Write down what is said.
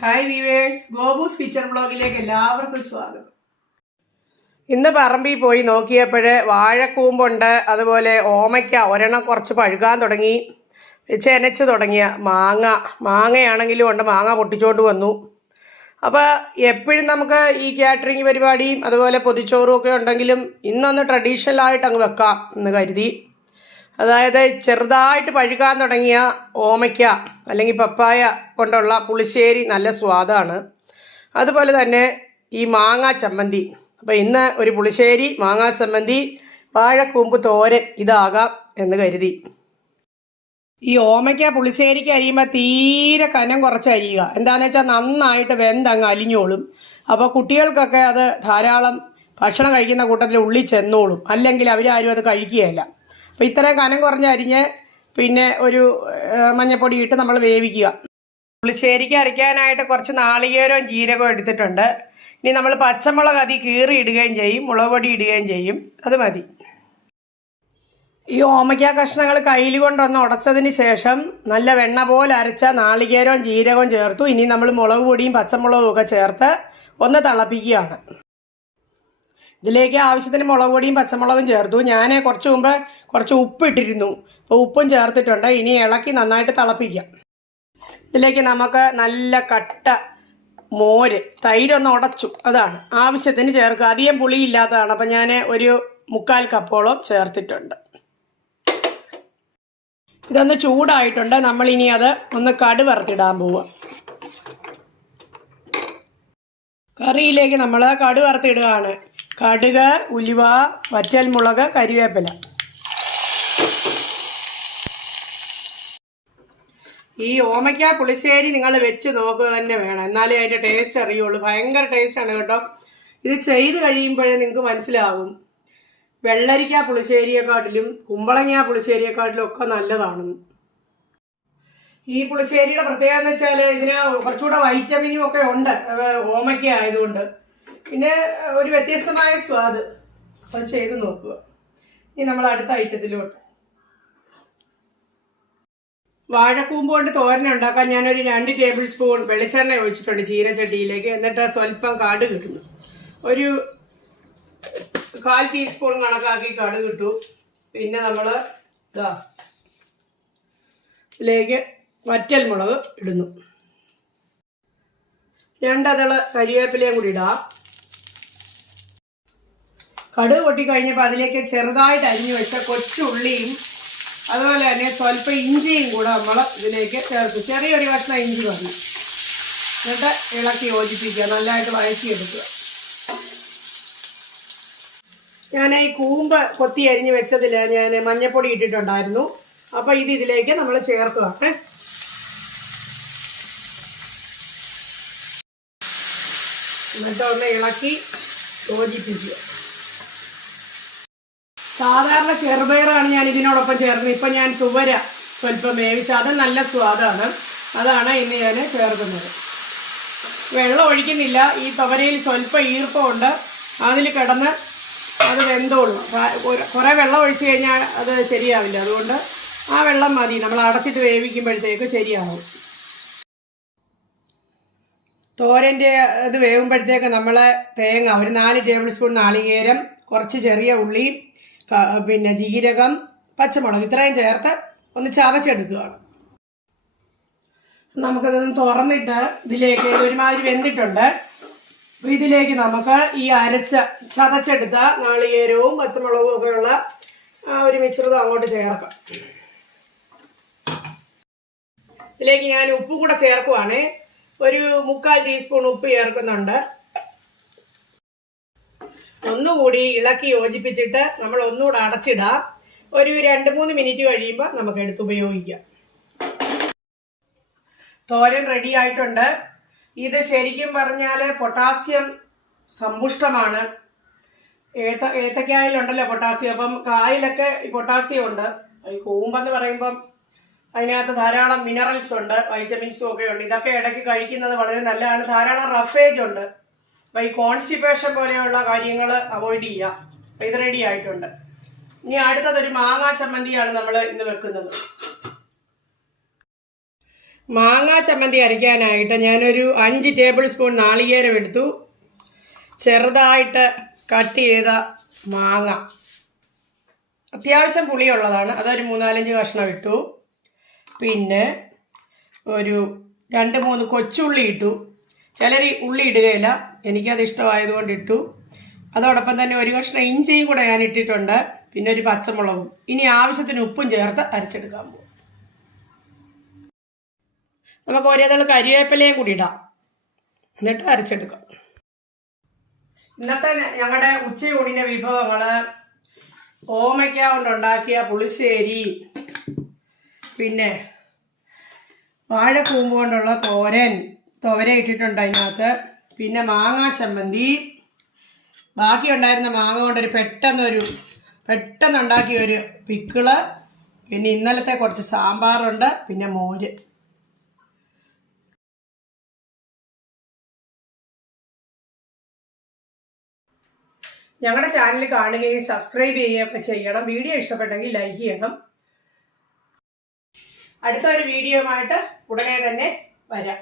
Hi viewers, ഗോബൂസ് kitchen ബ്ലോഗിലേക്ക് എല്ലാവർക്കും സ്വാഗതം. ഇന്ന് പറമ്പിൽ പോയി നോക്കിയപ്പോൾ വാഴക്കൂമ്പുണ്ട്, അതുപോലെ ഓമയ്ക്ക ഒരെണ്ണം കുറച്ച് പഴുകാൻ തുടങ്ങി, ചെനച്ച് തുടങ്ങിയ മാങ്ങയാണെങ്കിലും ഉണ്ട്. മാങ്ങ പൊട്ടിച്ചോട്ട് വന്നു. അപ്പോൾ എപ്പോഴും നമുക്ക് ഈ കാറ്ററിംഗ് പരിപാടിയും അതുപോലെ പൊതിച്ചോറും ഒക്കെ ഉണ്ടെങ്കിലും ഇന്നൊന്ന് ട്രഡീഷണലായിട്ട് അങ്ങ് വെക്കാം എന്ന് കരുതി. അതായത് ചെറുതായിട്ട് പഴുകാൻ തുടങ്ങിയ ഓമയ്ക്ക അല്ലെങ്കിൽ പപ്പായ കൊണ്ടുള്ള പുളിശ്ശേരി നല്ല സ്വാദാണ്. അതുപോലെ തന്നെ ഈ മാങ്ങാ ചമ്മന്തി. അപ്പോൾ ഇന്ന് ഒരു പുളിശ്ശേരി, മാങ്ങാ ചമ്മന്തി, വാഴക്കൂമ്പ് തോരൻ ഇതാകാം എന്ന് കരുതി. ഈ ഓമയ്ക്ക പുളിശ്ശേരിക്ക് അരിയുമ്പോൾ തീരെ കനം കുറച്ച് അരിയുക. എന്താണെന്ന് വെച്ചാൽ നന്നായിട്ട് വെന്തങ്ങ് അലിഞ്ഞോളും. അപ്പോൾ കുട്ടികൾക്കൊക്കെ അത് ധാരാളം ഭക്ഷണം കഴിക്കുന്ന കൂട്ടത്തിൽ ഉള്ളിൽ ചെന്നോളും, അല്ലെങ്കിൽ അവരാരും അത് കഴിക്കുകയില്ല. അപ്പോൾ ഇത്രയും കനം കുറഞ്ഞ് അരിഞ്ഞ് പിന്നെ ഒരു മഞ്ഞൾപ്പൊടി ഇട്ട് നമ്മൾ വേവിക്കുക. പുളിശ്ശേരിക്ക് അരയ്ക്കാനായിട്ട് കുറച്ച് നാളികേരവും ജീരകവും എടുത്തിട്ടുണ്ട്. ഇനി നമ്മൾ പച്ചമുളക് അതിൽ കീറി ഇടുകയും ചെയ്യും, മുളക് പൊടി ഇടുകയും ചെയ്യും. അത് മതി. ഈ ഓമയ്ക്ക കഷ്ണങ്ങൾ കയ്യിൽ കൊണ്ടൊന്ന് ഉടച്ചതിന് ശേഷം നല്ല വെണ്ണ പോലെ അരച്ച നാളികേരവും ജീരകവും ചേർത്തു. ഇനി നമ്മൾ മുളക് പൊടിയും പച്ചമുളകും ഒക്കെ ചേർത്ത് ഒന്ന് തിളപ്പിക്കുകയാണ്. ഇതിലേക്ക് ആവശ്യത്തിന് മുളക് പൊടിയും പച്ചമുളകും ചേർത്തു. ഞാൻ കുറച്ച് മുമ്പ് കുറച്ച് ഉപ്പ് ഇട്ടിരുന്നു, അപ്പോൾ ഉപ്പും ചേർത്തിട്ടുണ്ട്. ഇനി ഇളക്കി നന്നായിട്ട് തിളപ്പിക്കാം. ഇതിലേക്ക് നമുക്ക് നല്ല കട്ട മോര്, തൈരൊന്ന് ഉടച്ചു, അതാണ് ആവശ്യത്തിന് ചേർക്കുക. അധികം പുളിയില്ലാത്തതാണ്. അപ്പം ഞാൻ ഒരു 3/4 കപ്പോളം ചേർത്തിട്ടുണ്ട്. ഇതൊന്ന് ചൂടായിട്ടുണ്ട്. നമ്മളിനി അത് ഒന്ന് കടുക് വറുത്തിടാൻ പോവുക. കറിയിലേക്ക് നമ്മൾ കടുക് വറുത്തിടുകയാണ്. കടുക്, ഉലുവ, വറ്റൽമുളക്, കരിവേപ്പില. ഈ ഓമയ്ക്ക പുളിശ്ശേരി നിങ്ങൾ വെച്ച് നോക്കുക തന്നെ വേണം, എന്നാലേ അതിൻ്റെ ടേസ്റ്റ് അറിയുള്ളൂ. ഭയങ്കര ടേസ്റ്റാണ് കേട്ടോ. ഇത് ചെയ്ത് കഴിയുമ്പോഴേ നിങ്ങൾക്ക് മനസ്സിലാവും വെള്ളരിക്ക പുളിശ്ശേരിയെക്കാട്ടിലും കുമ്പളങ്ങ പുളിശ്ശേരിയെക്കാട്ടിലും ഒക്കെ നല്ലതാണെന്ന്. ഈ പുളിശ്ശേരിയുടെ പ്രത്യേകത എന്ന് വെച്ചാൽ ഇതിന് കുറച്ചുകൂടെ വൈറ്റമിനും ഒക്കെ ഉണ്ട്, ഓമയ്ക്ക ആയതുകൊണ്ട്. പിന്നെ ഒരു വ്യത്യസ്തമായ സ്വാദ്. അത് ചെയ്ത് നോക്കുക. ഇനി നമ്മൾ അടുത്ത ഐറ്റത്തിലോട്ട്. വാഴക്കൂമ്പ് കൊണ്ട് തോരൻ ഉണ്ടാക്കാൻ ഞാനൊരു 2 ടേബിൾ സ്പൂൺ വെളിച്ചെണ്ണ ഒഴിച്ചിട്ടുണ്ട് ചീനച്ചട്ടിയിലേക്ക്. എന്നിട്ട് സ്വല്പം കടുക് ഇടുന്നു. ഒരു 1/4 ടീസ്പൂൺ കണക്കാക്കി കടുക് ഇട്ടു. പിന്നെ നമ്മൾ ഇതിലേക്ക് വറ്റൽമുളക് ഇടുന്നു. 2 അതള് കരിവേപ്പിലയും കൂടി ഇടാം. കടുക് പൊട്ടിക്കഴിഞ്ഞപ്പോൾ അതിലേക്ക് ചെറുതായിട്ട് അരിഞ്ഞു വെച്ച കൊച്ചുള്ളിയും അതുപോലെ തന്നെ സ്വല്പം ഇഞ്ചിയും കൂടെ നമ്മൾ ഇതിലേക്ക് ചേർക്കും. ചെറിയൊരു കഷ്ണം ഇഞ്ചി മതി. എന്നിട്ട് ഇളക്കി യോജിപ്പിക്കുക, നല്ലതായിട്ട് വഴറ്റിയെടുക്കുക. ഞാൻ ഈ കൂമ്പ് കൊത്തി അരിഞ്ഞ് വെച്ചതിൽ ഞാൻ മഞ്ഞൾപ്പൊടി ഇട്ടിട്ടുണ്ടായിരുന്നു. അപ്പോൾ ഇതിലേക്ക് നമ്മൾ ചേർക്കുക. എന്നിട്ട് ഒന്ന് ഇളക്കി യോജിപ്പിക്കുക. സാധാരണ ചെറുപയറാണ് ഞാൻ ഇതിനോടൊപ്പം ചേർന്നത്. ഇപ്പം ഞാൻ തുവര സ്വല്പം വേവിച്ച, അത് നല്ല സ്വാദാണ്. അതാണ് ഇന്ന് ഞാൻ ചേർക്കുന്നത്. വെള്ളം ഒഴിക്കുന്നില്ല. ഈ തുവരയിൽ സ്വല്പം ഈർപ്പമുണ്ട്, അതിൽ കിടന്ന് അത് വെന്തോളും. കുറേ വെള്ളം ഒഴിച്ചു കഴിഞ്ഞാൽ അത് ശരിയാവില്ല. അതുകൊണ്ട് ആ വെള്ളം മതി. നമ്മൾ അടച്ചിട്ട് വേവിക്കുമ്പോഴത്തേക്ക് ശരിയാവും. തോരൻ്റെ ഇത് വേകുമ്പോഴത്തേക്ക് നമ്മൾ തേങ്ങ ഒരു 4 ടേബിൾ സ്പൂൺ നാളികേരം, കുറച്ച് ചെറിയ ഉള്ളി, പിന്നെ ജീരകം, പച്ചമുളക് ഇത്രയും ചേർത്ത് ഒന്ന് ചതച്ചെടുക്കുകയാണ്. നമുക്കതൊന്ന് തുറന്നിട്ട് ഇതിലേക്ക് ഒരുമാതിരി വെന്തിട്ടുണ്ട്. അപ്പോൾ ഇതിലേക്ക് നമുക്ക് ഈ ചതച്ചെടുത്ത നാളികേരവും പച്ചമുളകും ഒക്കെയുള്ള ഒരു മിശ്രിതം അങ്ങോട്ട് ചേർക്കാം. ഇതിലേക്ക് ഞാൻ ഉപ്പ് കൂടെ ചേർക്കുവാണ്. ഒരു 3/4 ടീസ്പൂൺ ഉപ്പ് ചേർക്കുന്നുണ്ട്. ഒന്നുകൂടി ഇളക്കി യോജിപ്പിച്ചിട്ട് നമ്മൾ ഒന്നുകൂടെ അടച്ചിടാം. ഒരു 2-3 മിനിറ്റ് കഴിയുമ്പോൾ നമുക്ക് എടുത്ത് ഉപയോഗിക്കാം. തോരൻ റെഡി ആയിട്ടുണ്ട്. ഇത് ശരിക്കും പറഞ്ഞാൽ പൊട്ടാസ്യം സമ്പുഷ്ടമാണ്. ഏത്തക്കായിലുണ്ടല്ലോ പൊട്ടാസ്യം, അപ്പം കായിലൊക്കെ ഈ പൊട്ടാസ്യം ഉണ്ട്. ഈ കൂമ്പെന്ന് പറയുമ്പം അതിനകത്ത് ധാരാളം മിനറൽസ് ഉണ്ട്, വൈറ്റമിൻസും ഒക്കെ ഉണ്ട്. ഇതൊക്കെ ഇടയ്ക്ക് കഴിക്കുന്നത് വളരെ നല്ലതാണ്. ധാരാളം റഫേജ് ഉണ്ട്. അപ്പോൾ ഈ കോൺസ്റ്റിപ്പേഷൻ പോലെയുള്ള കാര്യങ്ങൾ അവോയ്ഡ് ചെയ്യുക. അപ്പോൾ ഇത് റെഡി ആയിട്ടുണ്ട്. ഇനി അടുത്തതൊരു മാങ്ങാ ചമ്മന്തിയാണ് നമ്മൾ ഇന്ന് വെക്കുന്നത്. മാങ്ങാ ചമ്മന്തി അരയ്ക്കാനായിട്ട് ഞാനൊരു 5 ടേബിൾ സ്പൂൺ നാളികേരം എടുത്തു. ചെറുതായിട്ട് കട്ട് ചെയ്ത മാങ്ങ, അത്യാവശ്യം പുളിയുള്ളതാണ്, അതൊരു 3-4 കഷ്ണം ഇട്ടു. പിന്നെ ഒരു 2-3 കൊച്ചുള്ളി ഇട്ടു. ചിലർ ഉള്ളി ഇടുകയില്ല, എനിക്കത് ഇഷ്ടമായതുകൊണ്ട് ഇട്ടു. അതോടൊപ്പം തന്നെ ഒരു കഷ്ണം ഇഞ്ചിയും കൂടെ ഞാൻ ഇട്ടിട്ടുണ്ട്. പിന്നെ ഒരു പച്ചമുളകും. ഇനി ആവശ്യത്തിന് ഉപ്പും ചേർത്ത് അരച്ചെടുക്കാൻ പോകും. നമുക്ക് ഒരേതൾ കരിവേപ്പിലയും കൂടി ഇടാം, എന്നിട്ട് അരച്ചെടുക്കാം. ഇന്നത്തെ ഞങ്ങളുടെ ഉച്ചയൂണിൻ്റെ വിഭവങ്ങൾ ഓമയ്ക്ക കൊണ്ടുണ്ടാക്കിയ പുളിശ്ശേരി, പിന്നെ വാഴക്കൂമ്പ് കൊണ്ടുള്ള തോര ഇട്ടിട്ടുണ്ട് അതിനകത്ത്, പിന്നെ മാങ്ങാ ചമ്മന്തി, ബാക്കി ഉണ്ടായിരുന്ന മാങ്ങ കൊണ്ടൊരു പെട്ടെന്നുണ്ടാക്കിയ ഒരു പിക്കിള്, പിന്നെ ഇന്നലത്തെ കുറച്ച് സാമ്പാറുണ്ട്, പിന്നെ മോര്. ഞങ്ങളുടെ ചാനൽ കാണുകയും സബ്സ്ക്രൈബ് ചെയ്യുകയൊക്കെ ചെയ്യണം. വീഡിയോ ഇഷ്ടപ്പെട്ടെങ്കിൽ ലൈക്ക് ചെയ്യണം. അടുത്ത ഒരു വീഡിയോയുമായിട്ട് ഉടനെ തന്നെ വരാം.